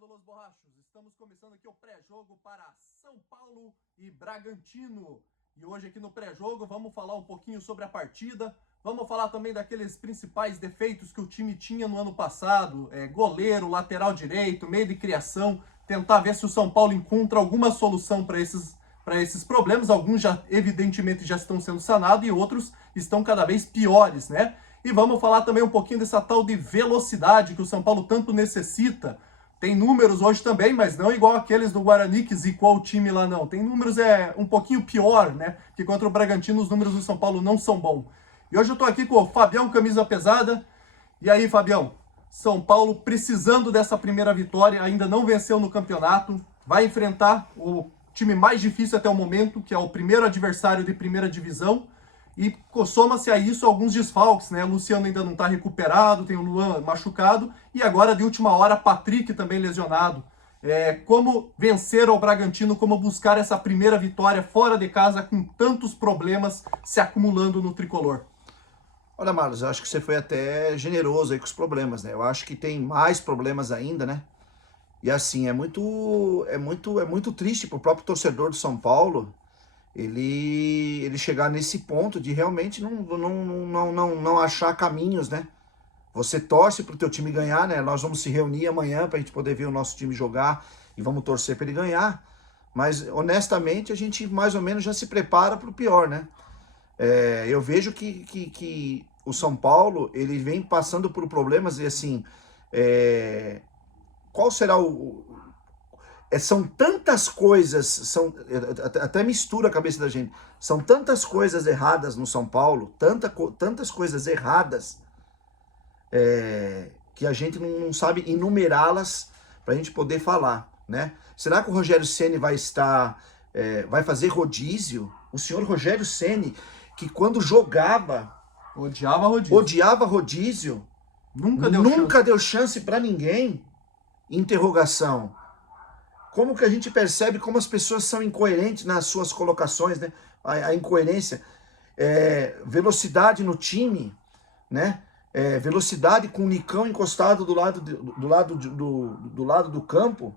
rapaziada Los Borrachos, estamos começando aqui o pré-jogo para São Paulo e Bragantino. E hoje aqui no pré-jogo vamos falar um pouquinho sobre a partida, vamos falar também daqueles principais defeitos que o time tinha no ano passado, goleiro, lateral direito, meio de criação, tentar ver se o São Paulo encontra alguma solução para esses problemas. Alguns já evidentemente já estão sendo sanados e outros estão cada vez piores, né? E vamos falar também um pouquinho dessa tal de velocidade que o São Paulo tanto necessita. Tem números hoje também, mas não igual aqueles do Guarani que zicou o time lá não. Tem números um pouquinho pior, né? Que contra o Bragantino os números do São Paulo não são bons. E hoje eu tô aqui com o Fabião Camisa Pesada. E aí, Fabião? São Paulo precisando dessa primeira vitória, ainda não venceu no campeonato. Vai enfrentar o time mais difícil até o momento, que é o primeiro adversário de primeira divisão. E soma-se a isso alguns desfalques, né? O Luciano ainda não está recuperado, tem o Luan machucado, e agora de última hora, Patrick também lesionado. Como vencer o Bragantino, como buscar essa primeira vitória fora de casa com tantos problemas se acumulando no tricolor? Olha, Marlos, eu acho que você foi até generoso aí com os problemas, né? Eu acho que tem mais problemas ainda, né? E assim, é muito triste pro próprio torcedor do São Paulo ele chegar nesse ponto de realmente não achar caminhos, né? Você torce pro teu time ganhar, né? Nós vamos se reunir amanhã pra gente poder ver o nosso time jogar e vamos torcer para ele ganhar. Mas, honestamente, a gente mais ou menos já se prepara pro pior, né? Eu vejo que o São Paulo, ele vem passando por problemas e assim, qual será são tantas coisas, até mistura a cabeça da gente, são tantas coisas erradas no São Paulo, tantas coisas erradas, que a gente não sabe enumerá-las para a gente poder falar, né? Será que o Rogério Ceni vai vai fazer rodízio? O senhor Rogério Ceni, que quando jogava, odiava rodízio, nunca deu chance para ninguém, interrogação. Como que a gente percebe como as pessoas são incoerentes nas suas colocações, né? A incoerência. Velocidade no time, né? Velocidade com o Nicão encostado do lado do campo,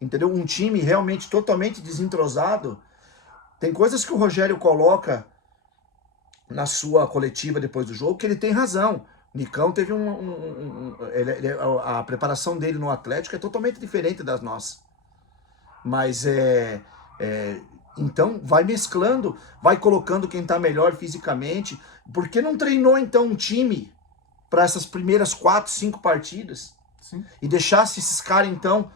entendeu? Um time realmente totalmente desentrosado. Tem coisas que o Rogério coloca na sua coletiva depois do jogo que ele tem razão. Nicão teve a preparação dele no Atlético é totalmente diferente das nossas. Mas então vai mesclando, vai colocando quem tá melhor fisicamente. Por que não treinou então um time para essas primeiras 4, 5 partidas? Sim. E deixasse esses caras então,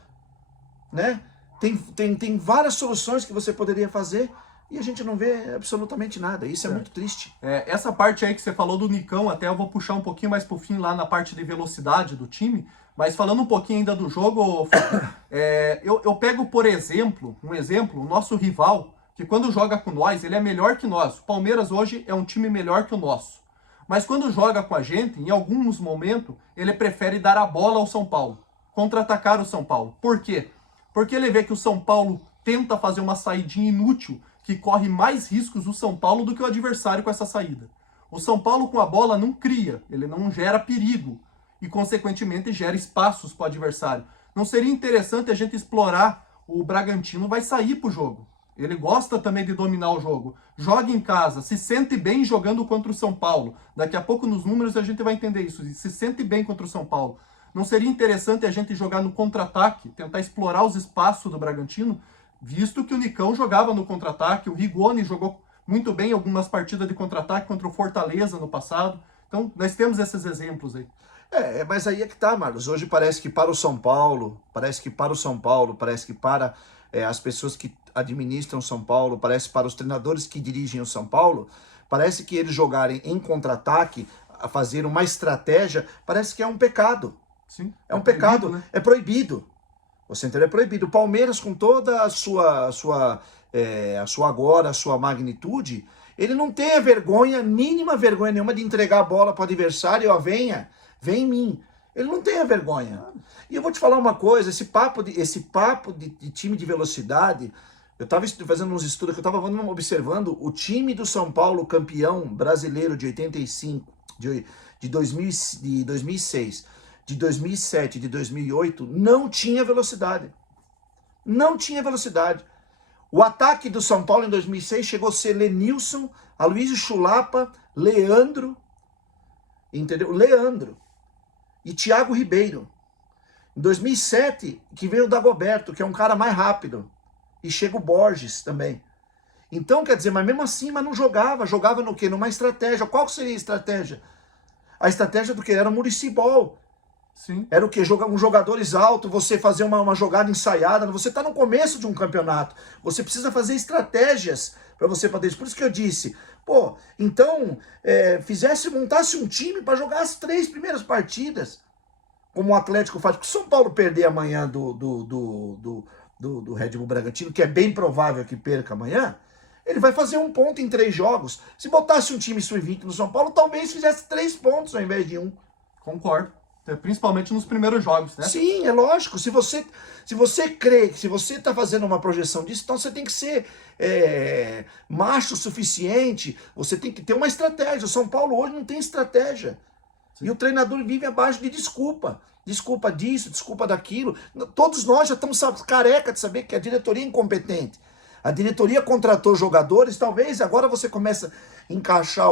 né? Tem várias soluções que você poderia fazer e a gente não vê absolutamente nada. Isso é muito triste. Essa parte aí que você falou do Nicão, até eu vou puxar um pouquinho mais pro fim lá na parte de velocidade do time. Mas falando um pouquinho ainda do jogo, eu pego, por exemplo, o nosso rival, que quando joga com nós, ele é melhor que nós. O Palmeiras hoje é um time melhor que o nosso. Mas quando joga com a gente, em alguns momentos, ele prefere dar a bola ao São Paulo, contra-atacar o São Paulo. Por quê? Porque ele vê que o São Paulo tenta fazer uma saidinha inútil, que corre mais riscos o São Paulo do que o adversário com essa saída. O São Paulo com a bola não cria, ele não gera perigo. E, consequentemente, gera espaços para o adversário. Não seria interessante a gente explorar? O Bragantino vai sair para o jogo. Ele gosta também de dominar o jogo. Joga em casa, se sente bem jogando contra o São Paulo. Daqui a pouco, nos números, a gente vai entender isso. Se sente bem contra o São Paulo. Não seria interessante a gente jogar no contra-ataque, tentar explorar os espaços do Bragantino, visto que o Nicão jogava no contra-ataque, o Rigoni jogou muito bem algumas partidas de contra-ataque contra o Fortaleza no passado. Então, nós temos esses exemplos aí. Mas aí é que tá, Marcos. Hoje parece que para as pessoas que administram São Paulo, parece para os treinadores que dirigem o São Paulo, parece que eles jogarem em contra-ataque, a fazer uma estratégia, parece que é um pecado. Sim, é um pecado, né? É proibido. Você entendeu? É proibido. O Palmeiras, com toda a sua magnitude, ele não tem a mínima vergonha nenhuma de entregar a bola para o adversário, ó, vem em mim. Ele não tem a vergonha. E eu vou te falar uma coisa, esse papo de time de velocidade, eu estava fazendo uns estudos, que eu estava observando o time do São Paulo, campeão brasileiro de 85, de 2006. de 2007 e de 2008 não tinha velocidade. Não tinha velocidade. O ataque do São Paulo em 2006 chegou a ser Lenilson, Aloysio Chulapa, Leandro, entendeu? Leandro e Thiago Ribeiro. Em 2007, que veio o Dagoberto, que é um cara mais rápido. E chega o Borges também. Então, quer dizer, mas mesmo assim, mas não jogava. Jogava no quê? Numa estratégia. Qual seria a estratégia? A estratégia do que? Era o Muricy Ball. Sim. Era o quê? Jogadores altos, você fazer uma jogada ensaiada. Você está no começo de um campeonato. Você precisa fazer estratégias para você poder. Por isso que eu disse, pô, então, montasse um time para jogar as 3 primeiras partidas. Como o Atlético faz. Porque o São Paulo perder amanhã do Red Bull Bragantino, que é bem provável que perca amanhã, ele vai fazer 1 ponto em 3 jogos. Se botasse um time sub-20 no São Paulo, talvez fizesse 3 pontos ao invés de 1. Concordo. Principalmente nos primeiros jogos, né? Sim, é lógico. Se você crê, se você está fazendo uma projeção disso, então você tem que ser macho o suficiente, você tem que ter uma estratégia. O São Paulo hoje não tem estratégia. Sim. E o treinador vive abaixo de desculpa. Desculpa disso, desculpa daquilo. Todos nós já estamos careca de saber que a diretoria é incompetente. A diretoria contratou jogadores, talvez agora você começa a encaixar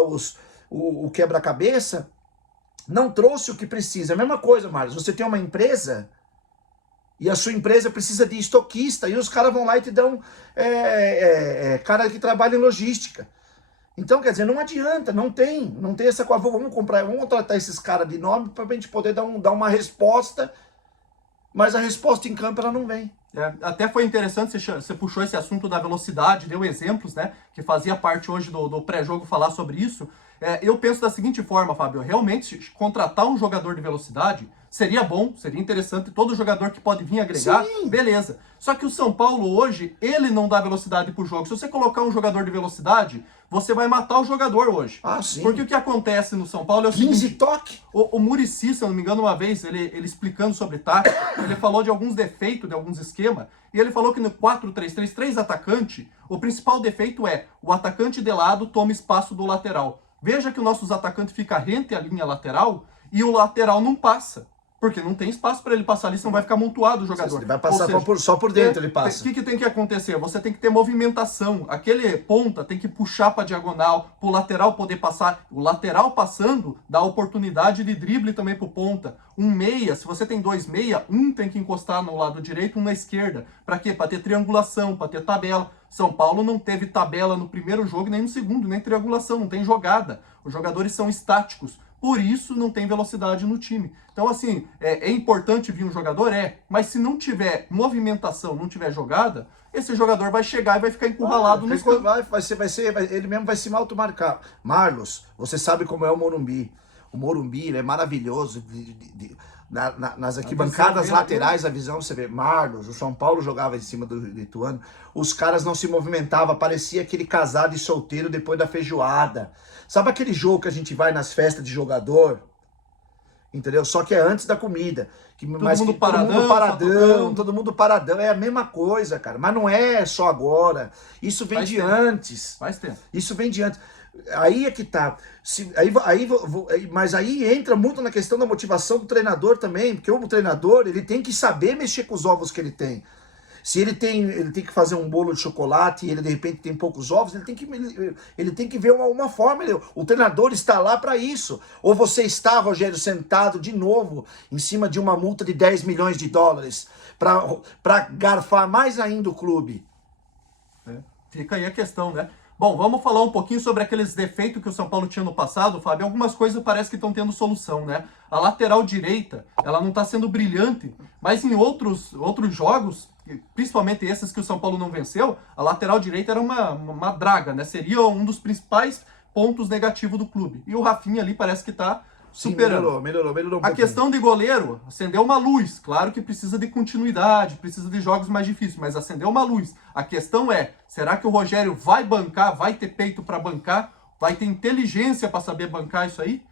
o quebra-cabeça, não trouxe o que precisa. A mesma coisa, Marlos, você tem uma empresa e a sua empresa precisa de estoquista e os caras vão lá e te dão cara que trabalha em logística. Então, quer dizer, não adianta, não tem essa coisa, vamos contratar esses caras de nome para a gente poder dar uma resposta, mas a resposta em campo ela não vem. Até foi interessante, você puxou esse assunto da velocidade, deu exemplos, né, que fazia parte hoje do pré-jogo falar sobre isso. Eu penso da seguinte forma, Fábio, realmente contratar um jogador de velocidade seria bom, seria interessante, todo jogador que pode vir agregar, sim, beleza. Só que o São Paulo hoje, ele não dá velocidade pro jogo. Se você colocar um jogador de velocidade, você vai matar o jogador hoje. Ah, sim. Porque o que acontece no São Paulo é o 15 seguinte... toque. O Muricy, se eu não me engano, uma vez, ele explicando sobre tática, ele falou de alguns defeitos, de alguns esquemas, e ele falou que no 4-3-3, 3 atacantes, o principal defeito é o atacante de lado toma espaço do lateral. Veja que os nossos atacantes ficam rente à linha lateral e o lateral não passa. Porque não tem espaço para ele passar ali, senão vai ficar amontoado o jogador. Ele vai passar só por dentro, ele passa. O que tem que acontecer? Você tem que ter movimentação. Aquele ponta tem que puxar para a diagonal, para o lateral poder passar. O lateral passando dá oportunidade de drible também para o ponta. Um meia, se você tem 2 meia, um tem que encostar no lado direito, um na esquerda. Para quê? Para ter triangulação, para ter tabela. São Paulo não teve tabela no primeiro jogo, nem no segundo, nem triangulação, não tem jogada. Os jogadores são estáticos. Por isso não tem velocidade no time. Então, assim, é importante vir um jogador? Mas se não tiver movimentação, não tiver jogada, esse jogador vai chegar e vai ficar encurralado no campo. Ele mesmo vai se automarcar. Marlos, você sabe como é o Morumbi. O Morumbi, ele é maravilhoso. Nas arquibancadas laterais, a visão, você vê, Marlos, o São Paulo jogava em cima do Ituano, os caras não se movimentavam, parecia aquele casado e solteiro depois da feijoada. Sabe aquele jogo que a gente vai nas festas de jogador? Entendeu? Só que é antes da comida. Todo mundo paradão. É a mesma coisa, cara. Mas não é só agora. Isso vem de antes. Faz tempo. Isso vem de antes. Aí é que tá. Mas aí entra muito na questão da motivação do treinador também. Porque o treinador, ele tem que saber mexer com os ovos que ele tem. Se ele tem que fazer um bolo de chocolate e ele de repente tem poucos ovos, ele tem que ver uma forma. O treinador está lá para isso. Ou você está, Rogério, sentado de novo em cima de uma multa de 10 milhões de dólares para garfar mais ainda o clube. Fica aí a questão, né? Bom, vamos falar um pouquinho sobre aqueles defeitos que o São Paulo tinha no passado, Fábio. Algumas coisas parece que estão tendo solução, né? A lateral direita, ela não está sendo brilhante, mas em outros jogos, principalmente esses que o São Paulo não venceu, a lateral direita era uma draga, né? Seria um dos principais pontos negativos do clube. E o Rafinha ali parece que está superando. Melhorou um A questão de goleiro, acendeu uma luz. Claro que precisa de continuidade, precisa de jogos mais difíceis, mas acendeu uma luz. A questão é, será que o Rogério vai bancar, vai ter peito para bancar, vai ter inteligência para saber bancar isso aí?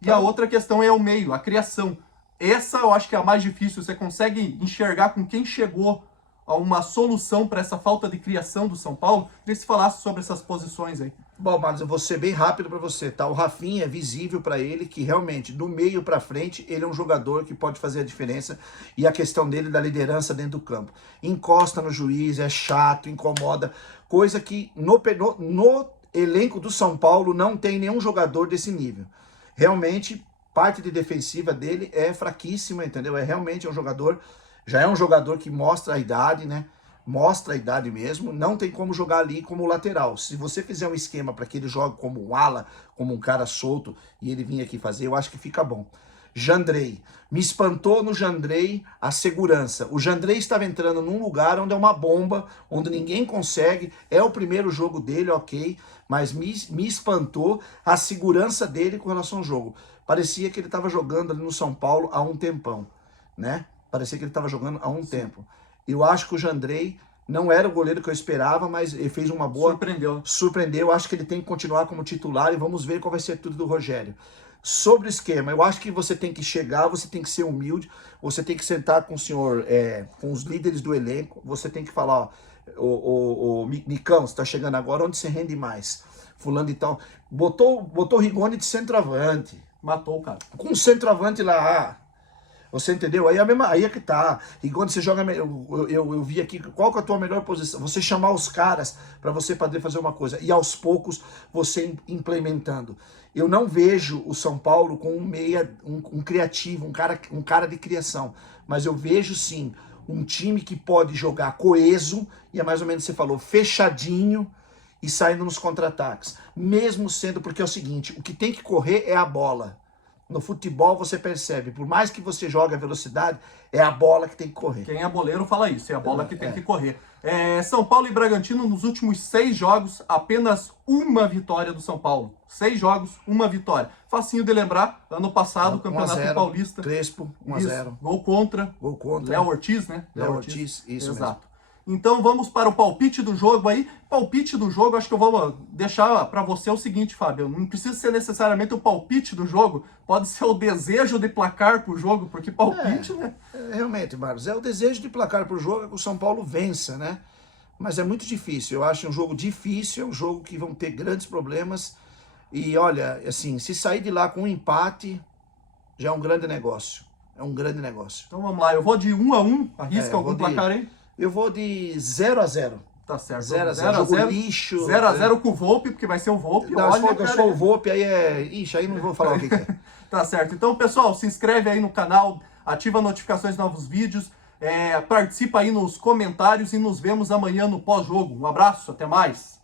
E a outra questão é o meio, a criação. Essa eu acho que é a mais difícil. Você consegue enxergar com quem chegou a uma solução para essa falta de criação do São Paulo? Queria que você falasse sobre essas posições aí. Bom, Marcos, eu vou ser bem rápido para você, tá? O Rafinha é visível para ele que realmente, do meio para frente, ele é um jogador que pode fazer a diferença e a questão dele da liderança dentro do campo. Encosta no juiz, é chato, incomoda, coisa que no elenco do São Paulo não tem nenhum jogador desse nível. Realmente, parte de defensiva dele é fraquíssima, entendeu? Realmente um jogador, já é um jogador que mostra a idade, né? Mostra a idade mesmo, não tem como jogar ali como lateral. Se você fizer um esquema para que ele jogue como um ala, como um cara solto, e ele vir aqui fazer, eu acho que fica bom. Jandrei, me espantou no Jandrei a segurança. O Jandrei estava entrando num lugar onde é uma bomba, onde ninguém consegue, é o primeiro jogo dele, ok, mas me espantou a segurança dele com relação ao jogo. Parecia que ele estava jogando ali no São Paulo há um tempão, né? Parecia que ele estava jogando há um tempo. Eu acho que o Jandrei não era o goleiro que eu esperava, mas ele fez uma boa... Surpreendeu. Surpreendeu. Eu acho que ele tem que continuar como titular e vamos ver qual vai ser tudo do Rogério. Sobre o esquema, eu acho que você tem que chegar, você tem que ser humilde, você tem que sentar com o senhor, com os líderes do elenco, você tem que falar, ó, o Nicão, você está chegando agora, onde você rende mais? Fulano e tal. Botou o Rigoni de centroavante. Matou o cara. Com o centroavante lá... Você entendeu? Aí é que tá. E quando você joga, eu vi aqui, qual que é a tua melhor posição? Você chamar os caras para você poder fazer uma coisa. E aos poucos você implementando. Eu não vejo o São Paulo com um criativo, um cara de criação. Mas eu vejo sim um time que pode jogar coeso, e é mais ou menos você falou, fechadinho e saindo nos contra-ataques. Mesmo sendo, porque é o seguinte, o que tem que correr é a bola. No futebol você percebe, por mais que você jogue a velocidade, é a bola que tem que correr. Quem é boleiro fala isso, é a bola que tem que correr. São Paulo e Bragantino, nos últimos 6 jogos, apenas uma vitória do São Paulo. 6 jogos, uma vitória. Facinho de lembrar, ano passado, o Campeonato Paulista. Crespo, 1-0. Gol contra. Léo Ortiz, né? Léo Ortiz, isso exato. mesmo. Então vamos para o palpite do jogo aí. Palpite do jogo, acho que eu vou deixar para você o seguinte, Fábio. Não precisa ser necessariamente o palpite do jogo, pode ser o desejo de placar pro jogo, porque palpite, né? Realmente, Marcos, é o desejo de placar pro jogo, é que o São Paulo vença, né? Mas é muito difícil, eu acho um jogo difícil, é um jogo que vão ter grandes problemas. E olha, assim, se sair de lá com um empate, já é um grande negócio. É um grande negócio. Então vamos lá, eu vou de 1-1, arrisca algum placar aí? Eu vou de 0-0. Tá certo. 0-0. Jogo lixo. 0-0 com o Volpe, porque vai ser o Volpe. Não, se for o Volpe, aí é... Ixi, aí não vou falar o que é. Tá certo. Então, pessoal, se inscreve aí no canal, ativa notificações de novos vídeos, participa aí nos comentários e nos vemos amanhã no pós-jogo. Um abraço, até mais.